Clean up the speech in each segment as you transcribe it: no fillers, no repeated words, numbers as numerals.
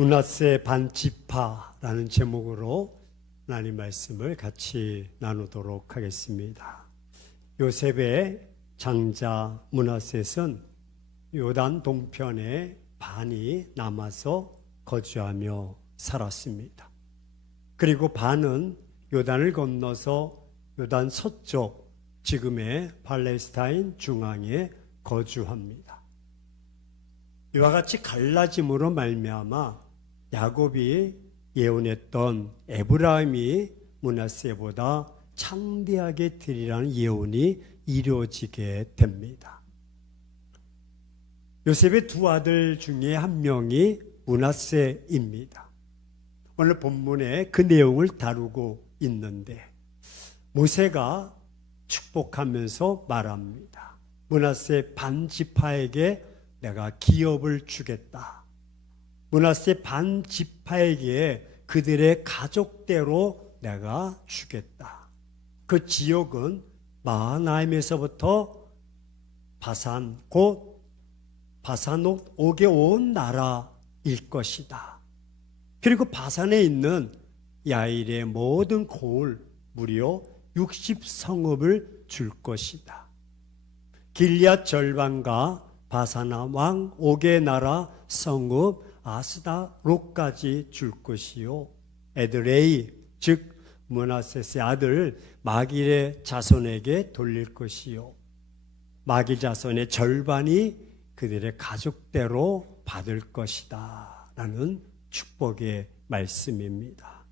므낫세 반지파라는 제목으로 하나님 말씀을 같이 나누도록 하겠습니다. 요셉의 장자 므낫셋은 요단 동편에 반이 남아서 거주하며 살았습니다. 그리고 반은 요단을 건너서 요단 서쪽 지금의 팔레스타인 중앙에 거주합니다. 이와 같이 갈라짐으로 말미암아 야곱이 예언했던 에브라임이 므낫세보다 창대하게 되리라는 예언이 이루어지게 됩니다. 요셉의 두 아들 중에 한 명이 므낫세입니다. 오늘 본문에 그 내용을 다루고 있는데 모세가 축복하면서 말합니다. 므낫세 반지파에게 내가 기업을 주겠다. 므낫세 반지파에게 그들의 가족대로 내가 주겠다. 그 지역은 마하나임에서부터 바산 곧 바산옥에 온 나라일 것이다. 그리고 바산에 있는 야일의 모든 고을 무려 60성읍을 줄 것이다. 길리앗 절반과 바산 왕 옥의 나라 성읍 아스다롯까지 줄 것이요 에드레이 즉 므낫셋의 아들 마길의 자손에게 돌릴 것이요 마길 자손의 절반이 그들의 가족대로 받을 것이다 라는 축복의 말씀입니다.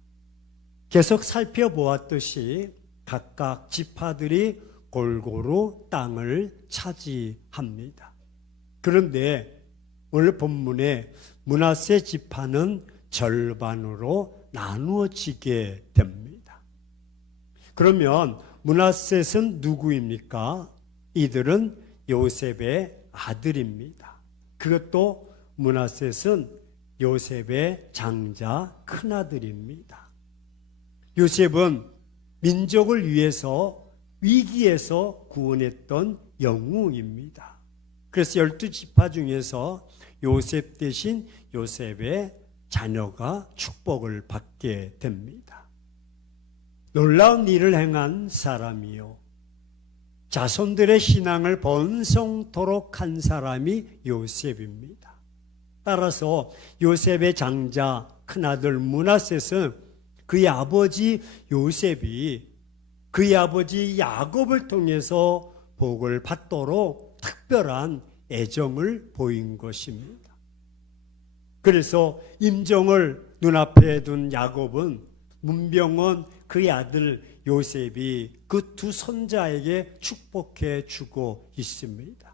계속 살펴보았듯이 각각 지파들이 골고루 땅을 차지합니다. 그런데 오늘 본문에 므낫세 지파는 절반으로 나누어지게 됩니다. 그러면 므낫셋은 누구입니까? 이들은 요셉의 아들입니다. 그것도 므낫셋은 요셉의 장자 큰아들입니다. 요셉은 민족을 위해서 위기에서 구원했던 영웅입니다. 그래서 12지파 중에서 요셉 대신 요셉의 자녀가 축복을 받게 됩니다. 놀라운 일을 행한 사람이요 자손들의 신앙을 번성토록 한 사람이 요셉입니다. 따라서 요셉의 장자 큰아들 므낫셋은 그의 아버지 요셉이 그의 아버지 야곱을 통해서 복을 받도록 특별한 애정을 보인 것입니다. 그래서 임종을 눈앞에 둔 야곱은 문병원 그의 아들 요셉이 그 두 손자에게 축복해 주고 있습니다.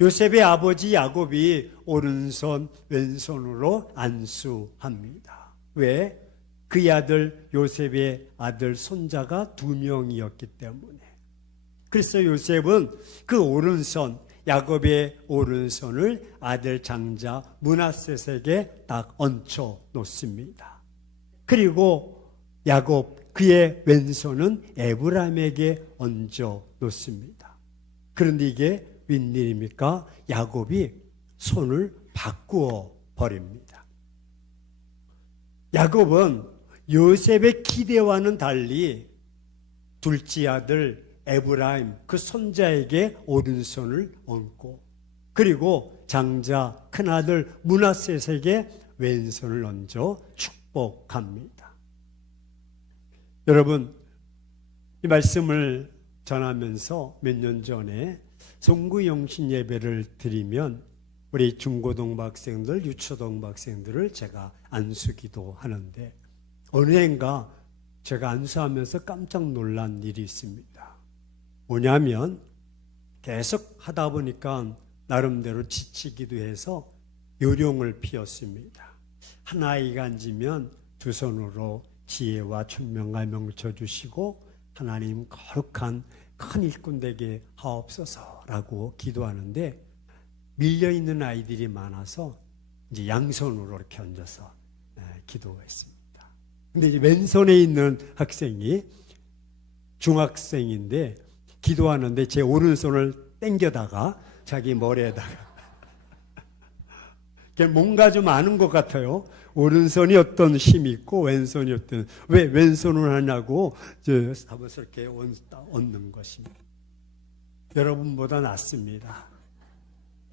요셉의 아버지 야곱이 오른손 왼손으로 안수합니다. 왜? 그의 아들 요셉의 아들 손자가 2명이었기 때문에. 그래서 요셉은 그 오른손 야곱의 오른손을 아들 장자 므낫셋에게 딱 얹혀 놓습니다. 그리고 야곱 그의 왼손은 에브라임에게 얹어 놓습니다. 그런데 이게 웬일입니까? 야곱이 손을 바꾸어 버립니다. 야곱은 요셉의 기대와는 달리 둘째 아들 에브라임 그 손자에게 오른손을 얹고 그리고 장자 큰아들 므낫셋에게 왼손을 얹어 축복합니다. 여러분 이 말씀을 전하면서 몇 년 전에 송구영신 예배를 드리면 우리 중고등부 학생들 유초등부 학생들을 제가 안수기도 하는데 어느 해인가 제가 안수하면서 깜짝 놀란 일이 있습니다. 뭐냐면 계속 하다 보니까 나름대로 지치기도 해서 요령을 피웠습니다. 한 아이가 앉으면 두 손으로 지혜와 총명과 명쳐 주시고 하나님 거룩한 큰 일꾼 되게 하옵소서라고 기도하는데 밀려있는 아이들이 많아서 이제 양손으로 이렇게 얹어서 기도했습니다. 근데 이제 왼손에 있는 학생이 중학생인데 기도하는데 제 오른손을 당겨다가 자기 머리에다가 뭔가 좀 아는 것 같아요. 오른손이 어떤 힘이 있고 왼손이 어떤, 왜 왼손을 하냐고 사부스럽게 얻는 것입니다. 여러분보다 낫습니다.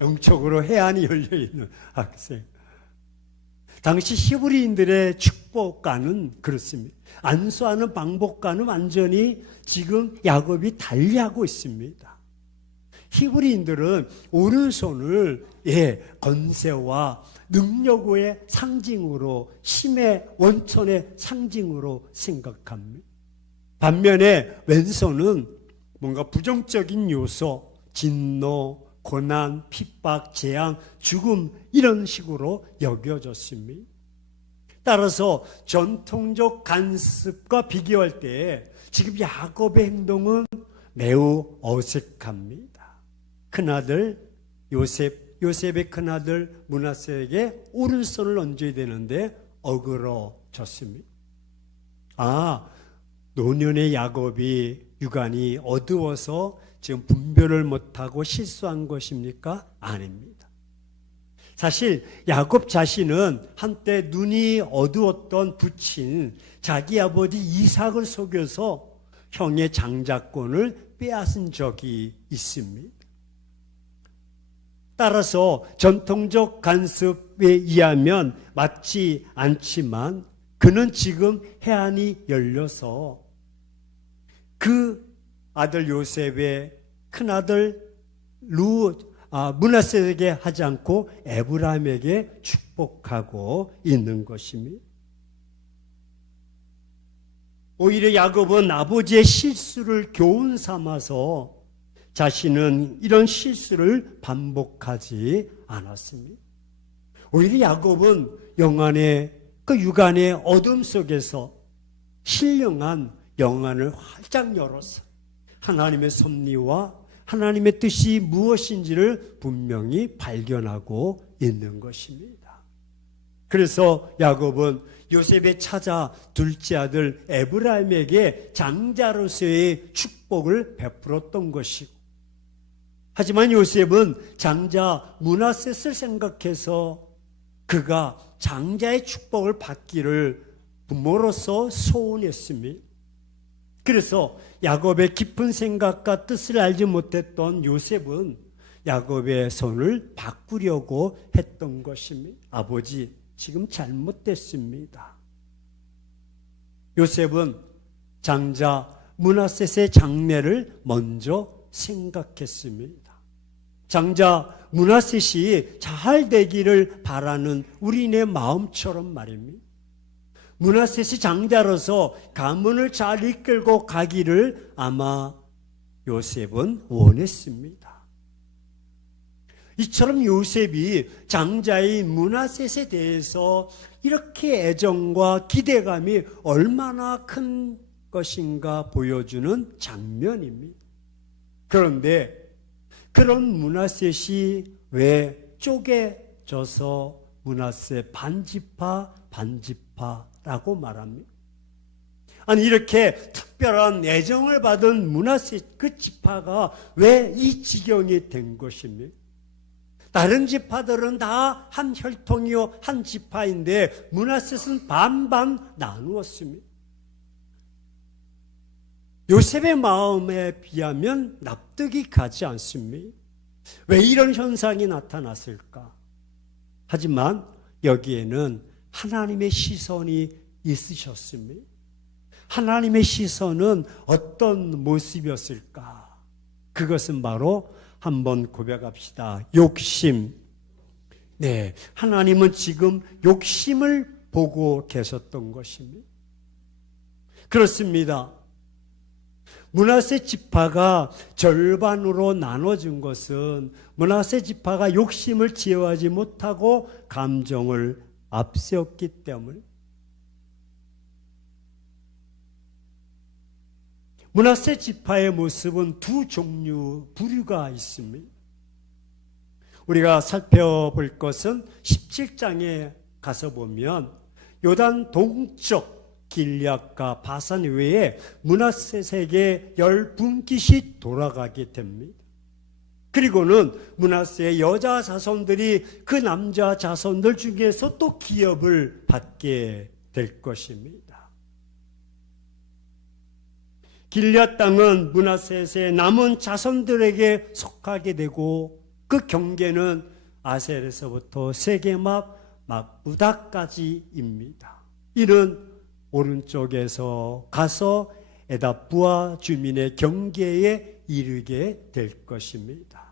영적으로 해안이 열려있는 학생. 당시 히브리인들의 축복과는 그렇습니다. 안수하는 방법과는 완전히 지금 야곱이 달리하고 있습니다. 히브리인들은 오른손을 건세와 능력의 상징으로, 힘의 원천의 상징으로 생각합니다. 반면에 왼손은 뭔가 부정적인 요소, 진노, 고난, 핍박, 재앙, 죽음 이런 식으로 여겨졌습니다. 따라서 전통적 관습과 비교할 때 지금 야곱의 행동은 매우 어색합니다. 큰아들 요셉의 큰아들 므낫세에게 오른손을 얹어야 되는데 어그러졌습니다. 노년의 야곱이 육안이 어두워서 지금 분별을 못하고 실수한 것입니까? 아닙니다. 사실 야곱 자신은 한때 눈이 어두웠던 부친 자기 아버지 이삭을 속여서 형의 장자권을 빼앗은 적이 있습니다. 따라서 전통적 관습에 의하면 맞지 않지만 그는 지금 해안이 열려서 그 아들 요셉의 큰아들 므낫세에게 하지 않고 에브라임에게 축복하고 있는 것입니다. 오히려 야곱은 아버지의 실수를 교훈 삼아서 자신은 이런 실수를 반복하지 않았습니다. 오히려 야곱은 육안의 어둠 속에서 신령한 영안을 활짝 열어서 하나님의 섭리와 하나님의 뜻이 무엇인지를 분명히 발견하고 있는 것입니다. 그래서 야곱은 요셉의 찾아 둘째 아들 에브라임에게 장자로서의 축복을 베풀었던 것이고, 하지만 요셉은 장자 므낫셋을 생각해서 그가 장자의 축복을 받기를 부모로서 소원했습니다. 그래서 야곱의 깊은 생각과 뜻을 알지 못했던 요셉은 야곱의 손을 바꾸려고 했던 것입니다. 아버지, 지금 잘못됐습니다. 요셉은 장자 므낫셋의 장례를 먼저 생각했습니다. 장자 므낫셋이 잘 되기를 바라는 우리네 마음처럼 말입니다. 므낫셋이 장자로서 가문을 잘 이끌고 가기를 아마 요셉은 원했습니다. 이처럼 요셉이 장자인 므낫셋에 대해서 이렇게 애정과 기대감이 얼마나 큰 것인가 보여주는 장면입니다. 그런데 그런 므낫셋이 왜 쪼개져서 므낫셋 반지파라고 말합니다. 아니, 이렇게 특별한 애정을 받은 므낫셋 그 지파가 왜 이 지경이 된 것입니까? 다른 지파들은 다 한 혈통이요 한 지파인데 므낫셋은 반반 나누었습니다. 요셉의 마음에 비하면 납득이 가지 않습니다. 왜 이런 현상이 나타났을까? 하지만 여기에는 하나님의 시선이 있으셨습니다. 하나님의 시선은 어떤 모습이었을까? 그것은 바로 한번 고백합시다. 욕심. 네, 하나님은 지금 욕심을 보고 계셨던 것입니다. 그렇습니다. 므낫세 지파가 절반으로 나눠진 것은 므낫세 지파가 욕심을 제어하지 못하고 감정을 앞세웠기 때문에, 므낫세 지파의 모습은 두 종류, 부류가 있습니다. 우리가 살펴볼 것은 17장에 가서 보면 요단 동쪽 길앗과 바산 외에 므낫셋에게 10분깃이 돌아가게 됩니다. 그리고는 므낫세의 여자 자손들이 그 남자 자손들 중에서 또 기업을 받게 될 것입니다. 길앗 땅은 므낫세의 남은 자손들에게 속하게 되고 그 경계는 아셀에서부터 세게막 막부다까지입니다. 이는 오른쪽에서 가서 에다부아 주민의 경계에 이르게 될 것입니다.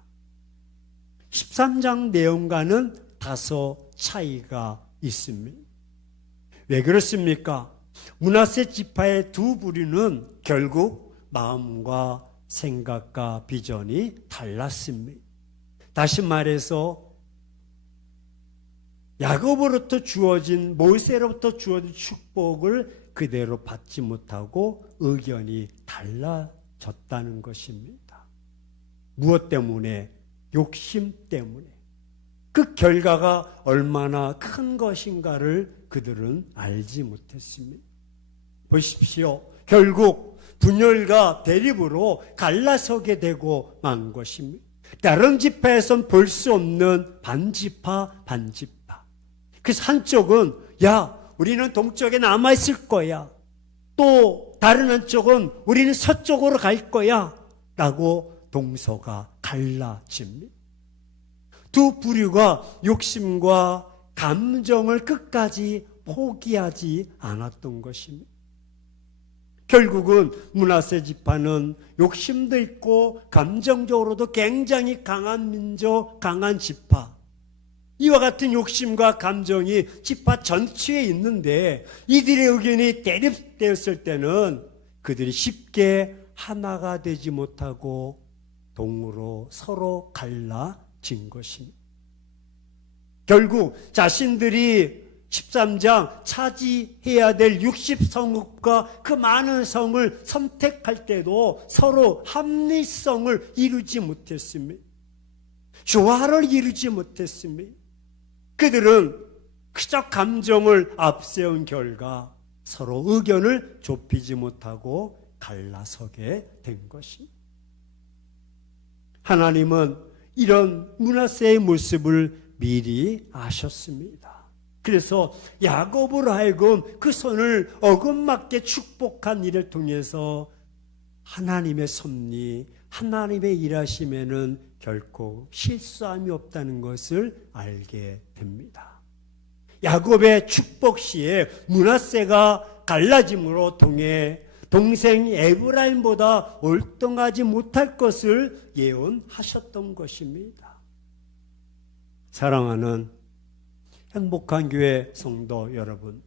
13장 내용과는 다소 차이가 있습니다. 왜 그렇습니까? 므낫세 지파의 두 부류는 결국 마음과 생각과 비전이 달랐습니다. 다시 말해서 야곱으로부터 주어진, 모세로부터 주어진 축복을 그대로 받지 못하고 의견이 달라졌다는 것입니다. 무엇 때문에? 욕심 때문에. 그 결과가 얼마나 큰 것인가를 그들은 알지 못했습니다. 보십시오. 결국 분열과 대립으로 갈라서게 되고 만 것입니다. 다른 지파에선 볼 수 없는 반지파. 그래서 한쪽은 야, 우리는 동쪽에 남아있을 거야. 또 다른 한쪽은 우리는 서쪽으로 갈 거야. 라고 동서가 갈라집니다. 두 부류가 욕심과 감정을 끝까지 포기하지 않았던 것입니다. 결국은 므낫세 지파는 욕심도 있고 감정적으로도 굉장히 강한 민족, 강한 지파. 이와 같은 욕심과 감정이 지파 전체에 있는데 이들의 의견이 대립되었을 때는 그들이 쉽게 하나가 되지 못하고 동으로 서로 갈라진 것입니다. 결국 자신들이 13장 차지해야 될 60성읍과 그 많은 성을 선택할 때도 서로 합리성을 이루지 못했습니다. 조화를 이루지 못했습니다. 그들은 그저 감정을 앞세운 결과 서로 의견을 좁히지 못하고 갈라서게 된 것입니다. 하나님은 이런 므낫세의 모습을 미리 아셨습니다. 그래서 야곱으로 하여금 그 손을 어긋맞게 축복한 일을 통해서 하나님의 섭리, 하나님의 일하심에는 결코 실수함이 없다는 것을 알게 됩니다. 야곱의 축복 시에 므낫세가 갈라짐으로 통해 동생 에브라임보다 월등하지 못할 것을 예언하셨던 것입니다. 사랑하는 행복한 교회 성도 여러분,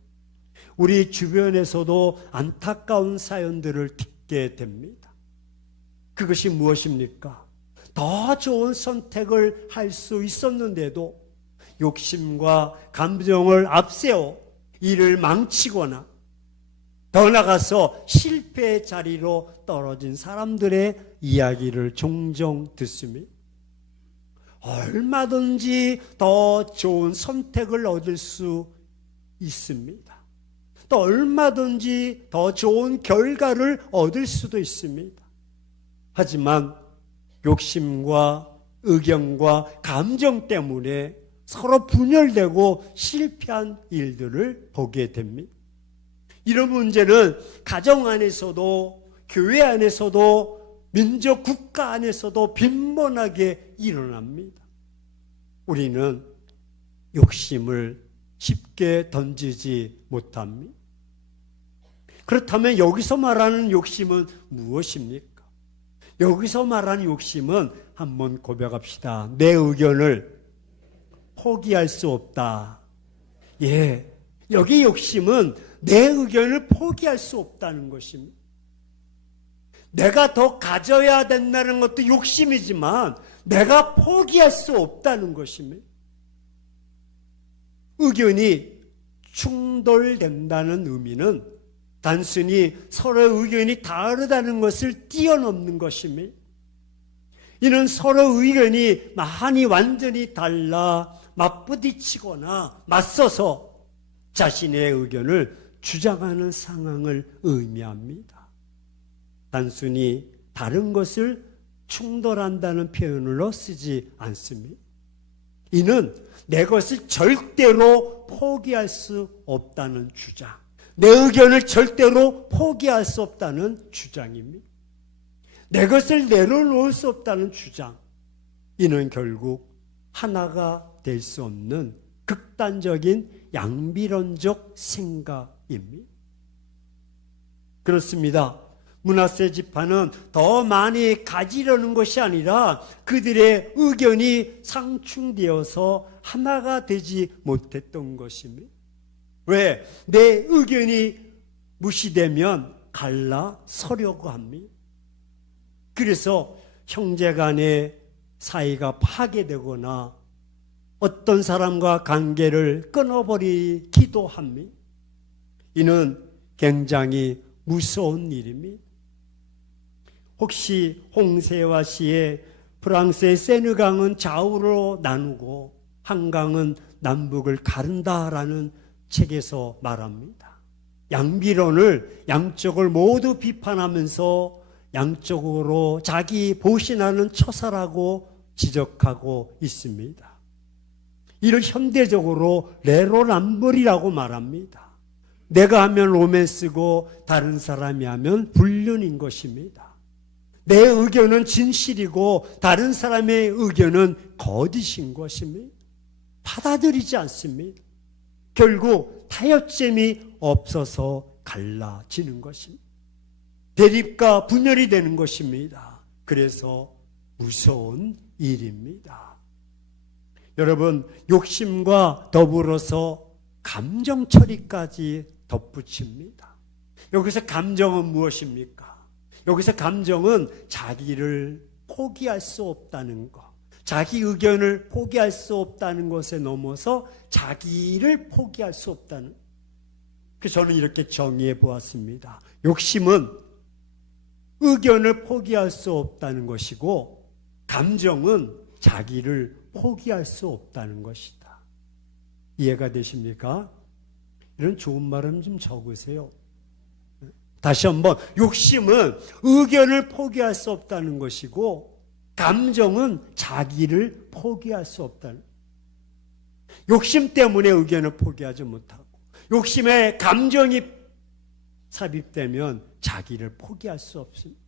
우리 주변에서도 안타까운 사연들을 듣게 됩니다. 그것이 무엇입니까? 더 좋은 선택을 할 수 있었는데도 욕심과 감정을 앞세워 일을 망치거나 더 나아가서 실패의 자리로 떨어진 사람들의 이야기를 종종 듣습니다. 얼마든지 더 좋은 선택을 얻을 수 있습니다. 또 얼마든지 더 좋은 결과를 얻을 수도 있습니다. 하지만 욕심과 의견과 감정 때문에 서로 분열되고 실패한 일들을 보게 됩니다. 이런 문제는 가정 안에서도 교회 안에서도 민족 국가 안에서도 빈번하게 일어납니다. 우리는 욕심을 쉽게 던지지 못합니다. 그렇다면 여기서 말하는 욕심은 무엇입니까? 여기서 말하는 욕심은 한번 고백합시다. 내 의견을 포기할 수 없다. 예, 여기 욕심은 내 의견을 포기할 수 없다는 것입니다. 내가 더 가져야 된다는 것도 욕심이지만 내가 포기할 수 없다는 것입니다. 의견이 충돌된다는 의미는 단순히 서로의 의견이 다르다는 것을 뛰어넘는 것입니다. 이는 서로 의견이 많이 완전히 달라 맞부딪히거나 맞서서 자신의 의견을 주장하는 상황을 의미합니다. 단순히 다른 것을 충돌한다는 표현으로 쓰지 않습니다. 이는 내 것을 절대로 포기할 수 없다는 주장, 내 의견을 절대로 포기할 수 없다는 주장입니다. 내 것을 내려놓을 수 없다는 주장, 이는 결국 하나가 될 수 없는 극단적인 양비론적 생각입니다. 그렇습니다. 므낫세 지파는 더 많이 가지려는 것이 아니라 그들의 의견이 상충되어서 하나가 되지 못했던 것입니다. 왜? 내 의견이 무시되면 갈라서려고 합니다. 그래서 형제간의 사이가 파괴되거나 어떤 사람과 관계를 끊어버리기도 합니다. 이는 굉장히 무서운 일입니다. 혹시 홍세화 씨의 프랑스의 세느강은 좌우로 나누고 한강은 남북을 가른다라는 책에서 말합니다. 양비론을 양쪽을 모두 비판하면서 양쪽으로 자기 보신하는 처사라고 지적하고 있습니다. 이를 현대적으로 내로남불이라고 말합니다. 내가 하면 로맨스고 다른 사람이 하면 불륜인 것입니다. 내 의견은 진실이고 다른 사람의 의견은 거짓인 것입니다. 받아들이지 않습니다. 결국 타협점이 없어서 갈라지는 것입니다. 대립과 분열이 되는 것입니다. 그래서 무서운 일입니다. 여러분, 욕심과 더불어서 감정 처리까지 덧붙입니다. 여기서 감정은 무엇입니까? 여기서 감정은 자기를 포기할 수 없다는 것, 자기 의견을 포기할 수 없다는 것에 넘어서 자기를 포기할 수 없다는. 그래서 저는 이렇게 정의해 보았습니다. 욕심은 의견을 포기할 수 없다는 것이고, 감정은 자기를 포기할 수 없다는 것이다. 이해가 되십니까? 이런 좋은 말은 좀 적으세요. 다시 한번, 욕심은 의견을 포기할 수 없다는 것이고 감정은 자기를 포기할 수 없다는. 욕심 때문에 의견을 포기하지 못하고 욕심에 감정이 삽입되면 자기를 포기할 수 없습니다.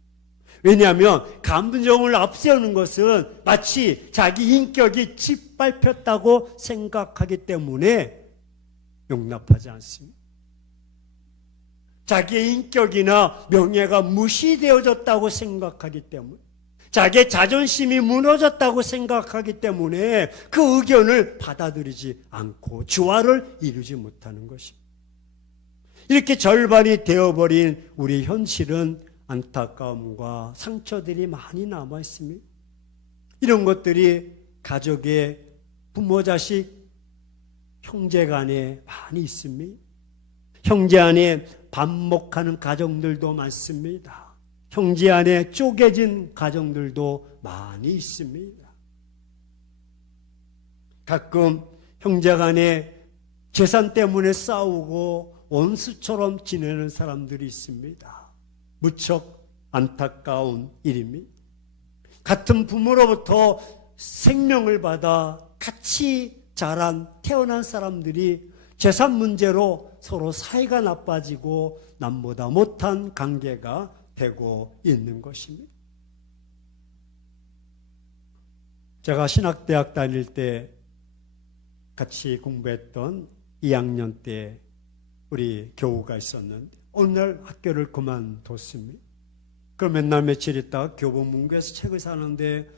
왜냐하면 감정을 앞세우는 것은 마치 자기 인격이 짓밟혔다고 생각하기 때문에 용납하지 않습니다. 자기의 인격이나 명예가 무시되어졌다고 생각하기 때문에, 자기의 자존심이 무너졌다고 생각하기 때문에 그 의견을 받아들이지 않고 조화를 이루지 못하는 것입니다. 이렇게 절반이 되어버린 우리 현실은 안타까움과 상처들이 많이 남아 있습니다. 이런 것들이 가족의 부모, 자식, 형제 간에 많이 있습니다. 형제 안에 반목하는 가정들도 많습니다. 형제 안에 쪼개진 가정들도 많이 있습니다. 가끔 형제 간에 재산 때문에 싸우고 원수처럼 지내는 사람들이 있습니다. 무척 안타까운 일입니다. 같은 부모로부터 생명을 받아 같이 자란 태어난 사람들이 재산 문제로 서로 사이가 나빠지고 남보다 못한 관계가 되고 있는 것입니다. 제가 신학대학 다닐 때 같이 공부했던 2학년 때 우리 교우가 있었는데 어느 날 학교를 그만뒀습니다. 그럼 맨날 며칠 있다가 교보문고에서 책을 사는데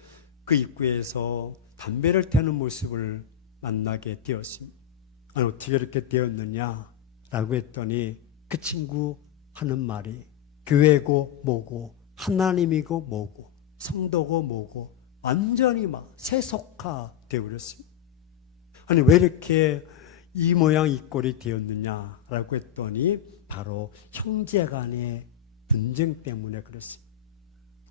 그 입구에서 담배를 태우는 모습을 만나게 되었습니다. 아니, 어떻게 이렇게 되었느냐라고 했더니 그 친구 하는 말이 교회고 뭐고 하나님이고 뭐고 성도고 뭐고 완전히 막 세속화되어 버렸습니다. 아니, 왜 이렇게 이 모양 이 꼴이 되었느냐라고 했더니 바로 형제 간의 분쟁 때문에 그렇습니다.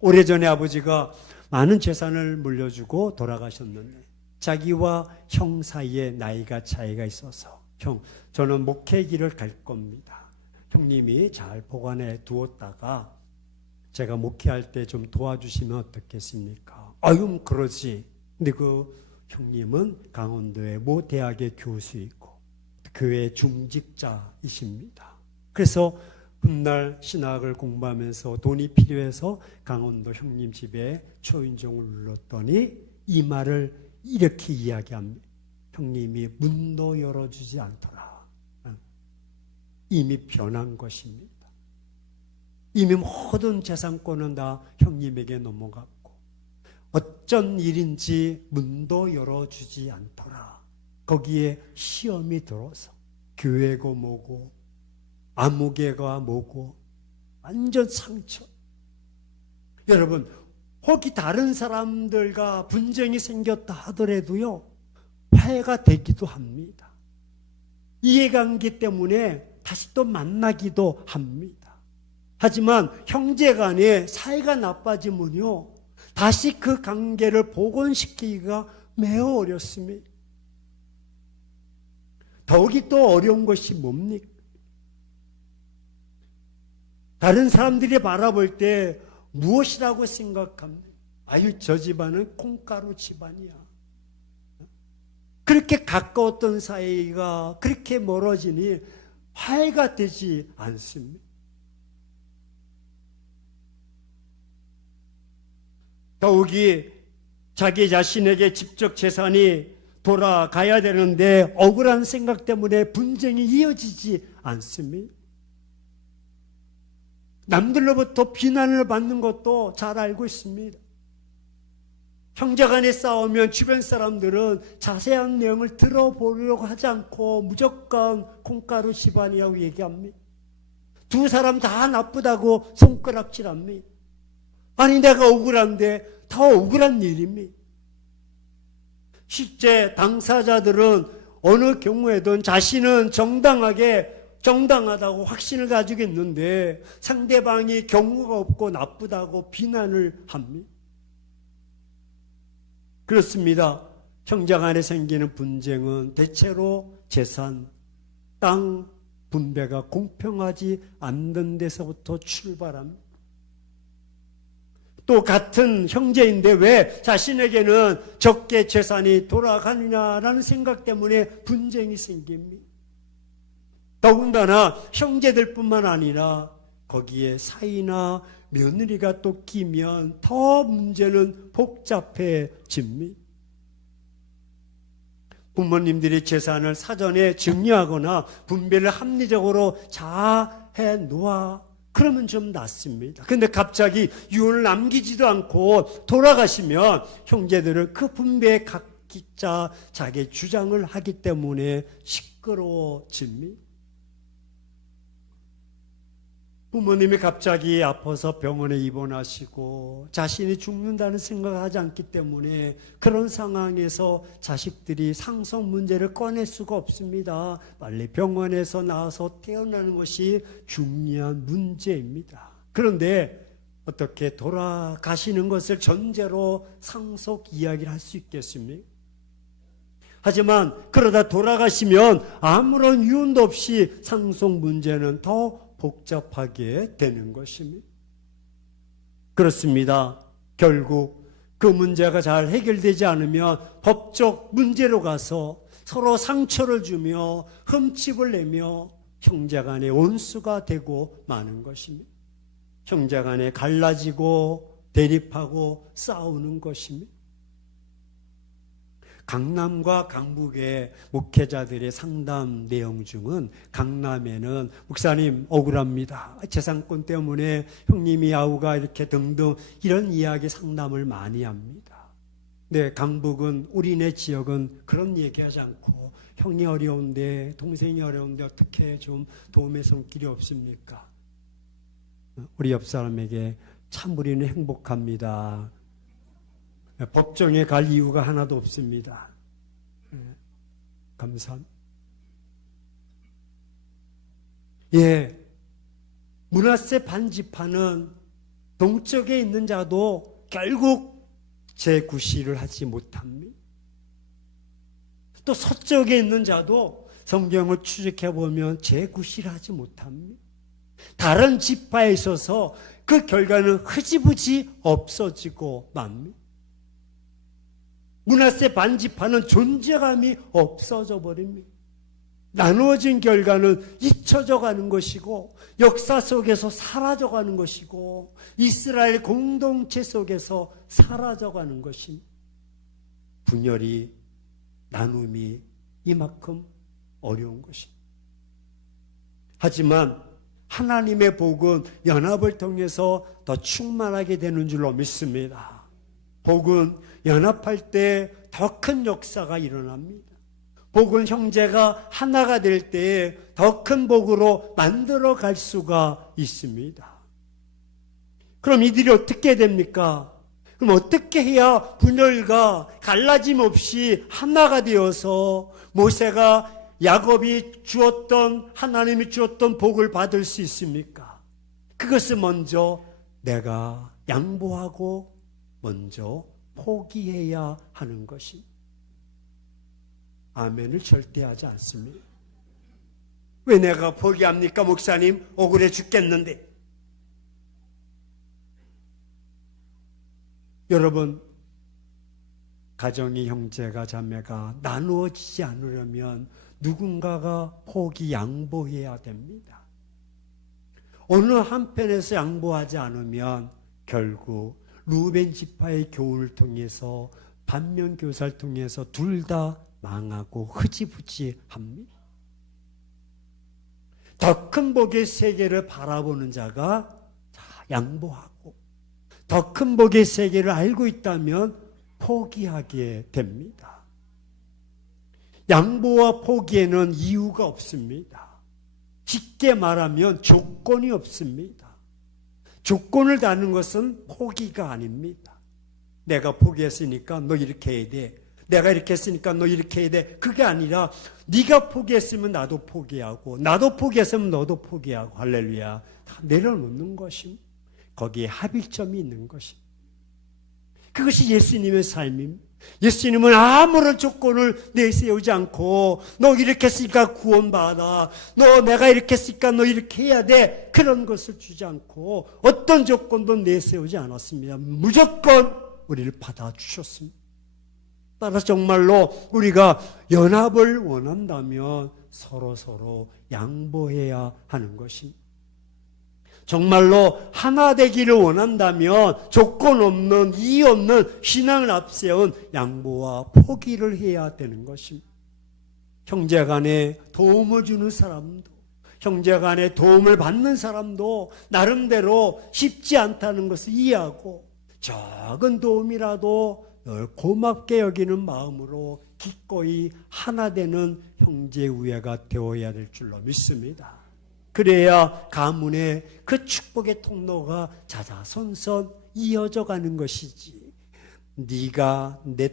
오래전에 아버지가 많은 재산을 물려주고 돌아가셨는데 자기와 형 사이에 나이가 차이가 있어서 형, 저는 목회 길을 갈 겁니다. 형님이 잘 보관해 두었다가 제가 목회할 때 좀 도와주시면 어떻겠습니까? 아유, 그러지. 근데 그 형님은 강원도의 모 대학의 교수이고 교회 중직자이십니다. 그래서 훗날 신학을 공부하면서 돈이 필요해서 강원도 형님 집에 초인종을 눌렀더니 이 말을 이렇게 이야기합니다. 형님이 문도 열어주지 않더라. 이미 변한 것입니다. 이미 모든 재산권은 다 형님에게 넘어갔고 어쩐 일인지 문도 열어주지 않더라. 거기에 시험이 들어서 교회고 뭐고 아무개가 뭐고 완전 상처. 여러분, 혹이 다른 사람들과 분쟁이 생겼다 하더라도요, 화해가 되기도 합니다. 이해관계 때문에 다시 또 만나기도 합니다. 하지만 형제 간에 사이가 나빠지면요, 다시 그 관계를 복원시키기가 매우 어렵습니다. 더욱이 또 어려운 것이 뭡니까? 다른 사람들이 바라볼 때 무엇이라고 생각합니까? 아유, 저 집안은 콩가루 집안이야. 그렇게 가까웠던 사이가 그렇게 멀어지니 화해가 되지 않습니다. 더욱이 자기 자신에게 직접 재산이 돌아가야 되는데 억울한 생각 때문에 분쟁이 이어지지 않습니다. 남들로부터 비난을 받는 것도 잘 알고 있습니다. 형제간에 싸우면 주변 사람들은 자세한 내용을 들어보려고 하지 않고 무조건 콩가루 집안이라고 얘기합니다. 두 사람 다 나쁘다고 손가락질합니다. 아니, 내가 억울한데 더 억울한 일입니다. 실제 당사자들은 어느 경우에든 자신은 정당하다고 확신을 가지고 있는데 상대방이 경우가 없고 나쁘다고 비난을 합니다. 그렇습니다. 형제 간에 생기는 분쟁은 대체로 재산, 땅 분배가 공평하지 않는 데서부터 출발합니다. 또 같은 형제인데 왜 자신에게는 적게 재산이 돌아가느냐라는 생각 때문에 분쟁이 생깁니다. 더군다나 형제들뿐만 아니라 거기에 사위나 며느리가 또 끼면 더 문제는 복잡해집니다. 부모님들이 재산을 사전에 정리하거나 분배를 합리적으로 잘 해놓아 그러면 좀 낫습니다. 근데 갑자기 유언을 남기지도 않고 돌아가시면 형제들은 그 분배에 각자 자기 주장을 하기 때문에 시끄러워집니다. 부모님이 갑자기 아파서 병원에 입원하시고 자신이 죽는다는 생각을 하지 않기 때문에 그런 상황에서 자식들이 상속 문제를 꺼낼 수가 없습니다. 빨리 병원에서 나와서 태어나는 것이 중요한 문제입니다. 그런데 어떻게 돌아가시는 것을 전제로 상속 이야기를 할 수 있겠습니까? 하지만 그러다 돌아가시면 아무런 유언도 없이 상속 문제는 더 복잡하게 되는 것입니다. 그렇습니다. 결국 그 문제가 잘 해결되지 않으면 법적 문제로 가서 서로 상처를 주며 흠집을 내며 형제간의 원수가 되고 마는 것입니다. 형제간에 갈라지고 대립하고 싸우는 것입니다. 강남과 강북의 목회자들의 상담 내용 중은 강남에는 목사님 억울합니다. 재산권 때문에 형님이 아우가 이렇게 등등 이런 이야기 상담을 많이 합니다. 네, 강북은 우리네 지역은 그런 얘기하지 않고 형이 어려운데 동생이 어려운데 어떻게 좀 도움의 손길이 없습니까? 우리 옆 사람에게 참 우리는 행복합니다. 법정에 갈 이유가 하나도 없습니다. 감사합니다. 예, 므낫세 반지파는 동쪽에 있는 자도 결국 재구실을 하지 못합니다. 또 서쪽에 있는 자도 성경을 추적해 보면 재구실하지 못합니다. 다른 지파에 있어서 그 결과는 흐지부지 없어지고 맙니다. 므낫세 반지파는 존재감이 없어져 버립니다. 나누어진 결과는 잊혀져 가는 것이고 역사 속에서 사라져 가는 것이고 이스라엘 공동체 속에서 사라져 가는 것입니다. 분열이, 나눔이 이만큼 어려운 것입니다. 하지만 하나님의 복은 연합을 통해서 더 충만하게 되는 줄로 믿습니다. 복은 연합할 때 더 큰 역사가 일어납니다. 복은 형제가 하나가 될 때에 더 큰 복으로 만들어 갈 수가 있습니다. 그럼 이들이 어떻게 됩니까? 그럼 어떻게 해야 분열과 갈라짐 없이 하나가 되어서 모세가 야곱이 주었던, 하나님이 주었던 복을 받을 수 있습니까? 그것은 먼저 내가 양보하고 먼저 포기해야 하는 것입니다. 아멘을 절대 하지 않습니다. 왜 내가 포기합니까, 목사님? 억울해 죽겠는데. 여러분, 가정의 형제가 자매가 나누어지지 않으려면 누군가가 포기 양보해야 됩니다. 어느 한편에서 양보하지 않으면 결국 루벤 지파의 교훈을 통해서 반면 교사를 통해서 둘 다 망하고 흐지부지합니다. 더 큰 복의 세계를 바라보는 자가 양보하고 더 큰 복의 세계를 알고 있다면 포기하게 됩니다. 양보와 포기에는 이유가 없습니다. 쉽게 말하면 조건이 없습니다. 조건을 다는 것은 포기가 아닙니다. 내가 포기했으니까 너 이렇게 해야 돼. 내가 이렇게 했으니까 너 이렇게 해야 돼. 그게 아니라 네가 포기했으면 나도 포기하고 나도 포기했으면 너도 포기하고 할렐루야. 다 내려놓는 것입니다. 거기에 합일점이 있는 것입니다. 그것이 예수님의 삶입니다. 예수님은 아무런 조건을 내세우지 않고 너 이렇게 했으니까 구원받아. 너 내가 이렇게 했으니까 너 이렇게 해야 돼. 그런 것을 주지 않고 어떤 조건도 내세우지 않았습니다. 무조건 우리를 받아주셨습니다. 따라서 정말로 우리가 연합을 원한다면 서로 양보해야 하는 것입니다. 정말로 하나 되기를 원한다면 조건 없는, 이의 없는 신앙을 앞세운 양보와 포기를 해야 되는 것입니다. 형제 간에 도움을 주는 사람도, 형제 간에 도움을 받는 사람도 나름대로 쉽지 않다는 것을 이해하고 작은 도움이라도 늘 고맙게 여기는 마음으로 기꺼이 하나 되는 형제 우애가 되어야 될 줄로 믿습니다. 그래야 가문의 그 축복의 통로가 자자손손 이어져 가는 것이지, 네가 내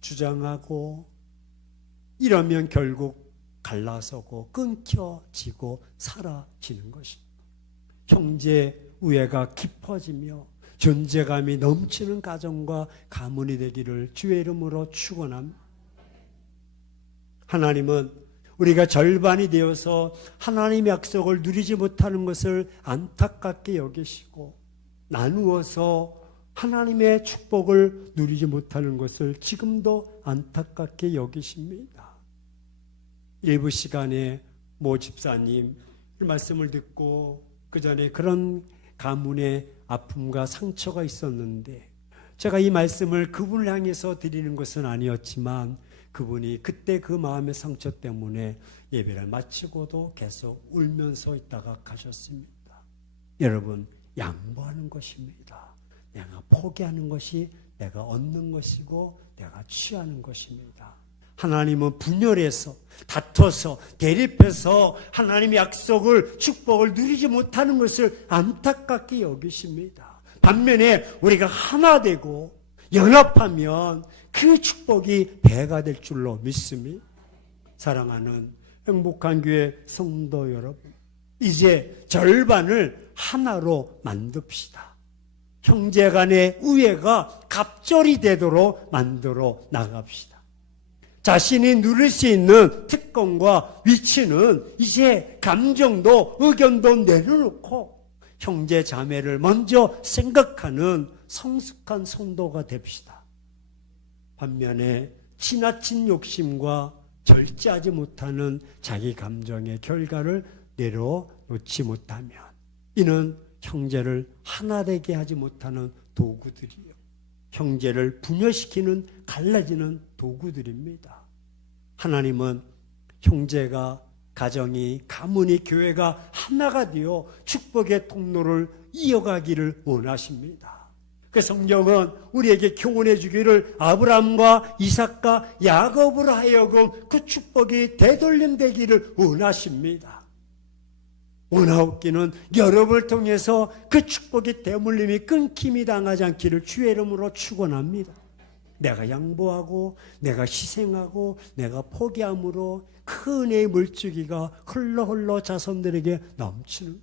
주장하고 이러면 결국 갈라서고 끊겨지고 사라지는 것입니다. 형제 우애가 깊어지며 존재감이 넘치는 가정과 가문이 되기를 주의 이름으로 축원합니다. 하나님은 우리가 절반이 되어서 하나님의 약속을 누리지 못하는 것을 안타깝게 여기시고 나누어서 하나님의 축복을 누리지 못하는 것을 지금도 안타깝게 여기십니다. 일부 시간에 모 집사님 말씀을 듣고 그 전에 그런 가문의 아픔과 상처가 있었는데 제가 이 말씀을 그분을 향해서 드리는 것은 아니었지만 그분이 그때 그 마음의 상처 때문에 예배를 마치고도 계속 울면서 있다가 가셨습니다. 여러분, 양보하는 것입니다. 내가 포기하는 것이 내가 얻는 것이고 내가 취하는 것입니다. 하나님은 분열해서 다퉈서 대립해서 하나님의 약속을 축복을 누리지 못하는 것을 안타깝게 여기십니다. 반면에 우리가 하나 되고 연합하면 그 축복이 배가 될 줄로 믿습니다. 사랑하는 행복한 교회 성도 여러분, 이제 절반을 하나로 만듭시다. 형제 간의 우애가 갑절이 되도록 만들어 나갑시다. 자신이 누릴 수 있는 특권과 위치는 이제 감정도 의견도 내려놓고 형제 자매를 먼저 생각하는 성숙한 성도가 됩시다. 반면에 지나친 욕심과 절제하지 못하는 자기 감정의 결과를 내려놓지 못하면 이는 형제를 하나 되게 하지 못하는 도구들이요, 형제를 분열시키는 갈라지는 도구들입니다. 하나님은 형제가, 가정이, 가문이, 교회가 하나가 되어 축복의 통로를 이어가기를 원하십니다. 그 성경은 우리에게 교훈해 주기를 아브라함과 이삭과 야곱으로 하여금 그 축복이 되돌림되기를 원하십니다. 원하옵기는 여러분을 통해서 그 축복의 대물림이 끊김이 당하지 않기를 주의 이름으로 축원합니다. 내가 양보하고 내가 희생하고 내가 포기함으로 그 은혜의 물줄기가 흘러 자손들에게 넘치는,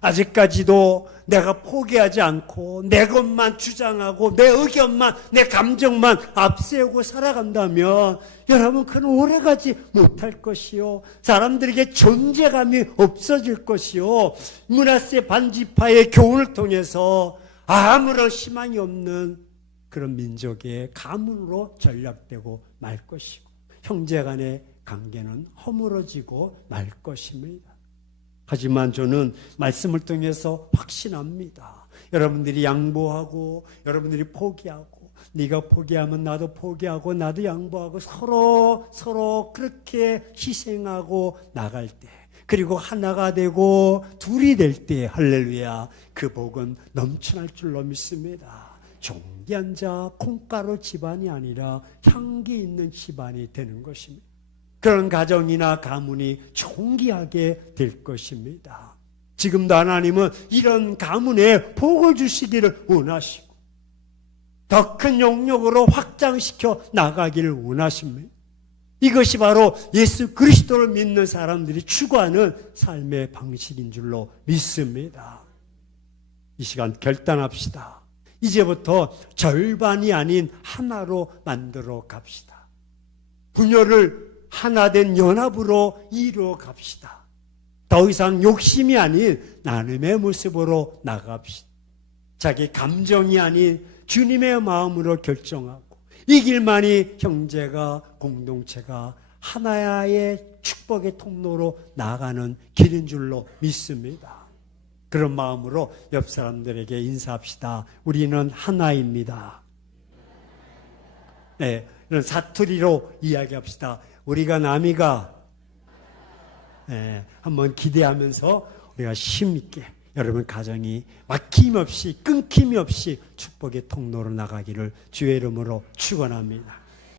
아직까지도 내가 포기하지 않고 내 것만 주장하고 내 의견만, 내 감정만 앞세우고 살아간다면 여러분 그는 오래가지 못할 것이요, 사람들에게 존재감이 없어질 것이요, 므낫세 반지파의 교훈을 통해서 아무런 희망이 없는 그런 민족의 가문으로 전락되고 말 것이고 형제 간의 관계는 허물어지고 말 것입니다. 하지만 저는 말씀을 통해서 확신합니다. 여러분들이 양보하고 여러분들이 포기하고, 네가 포기하면 나도 포기하고 나도 양보하고 서로 그렇게 희생하고 나갈 때, 그리고 하나가 되고 둘이 될 때, 할렐루야, 그 복은 넘쳐날 줄로 믿습니다. 종기한 자 콩가루 집안이 아니라 향기 있는 집안이 되는 것입니다. 그런 가정이나 가문이 존귀하게 될 것입니다. 지금도 하나님은 이런 가문에 복을 주시기를 원하시고 더 큰 영역으로 확장시켜 나가기를 원하십니다. 이것이 바로 예수 그리스도를 믿는 사람들이 추구하는 삶의 방식인 줄로 믿습니다. 이 시간 결단합시다. 이제부터 절반이 아닌 하나로 만들어 갑시다. 분열을 하나된 연합으로 이루어 갑시다. 더 이상 욕심이 아닌 나눔의 모습으로 나갑시다. 자기 감정이 아닌 주님의 마음으로 결정하고 이 길만이 형제가, 공동체가 하나의 축복의 통로로 나가는 길인 줄로 믿습니다. 그런 마음으로 옆 사람들에게 인사합시다. 우리는 하나입니다. 네, 이런 사투리로 이야기합시다. 우리가 남이가, 네, 한번 기대하면서 우리가 힘있게 여러분 가정이 막힘없이 끊김이 없이 축복의 통로로 나가기를 주의 이름으로 축원합니다.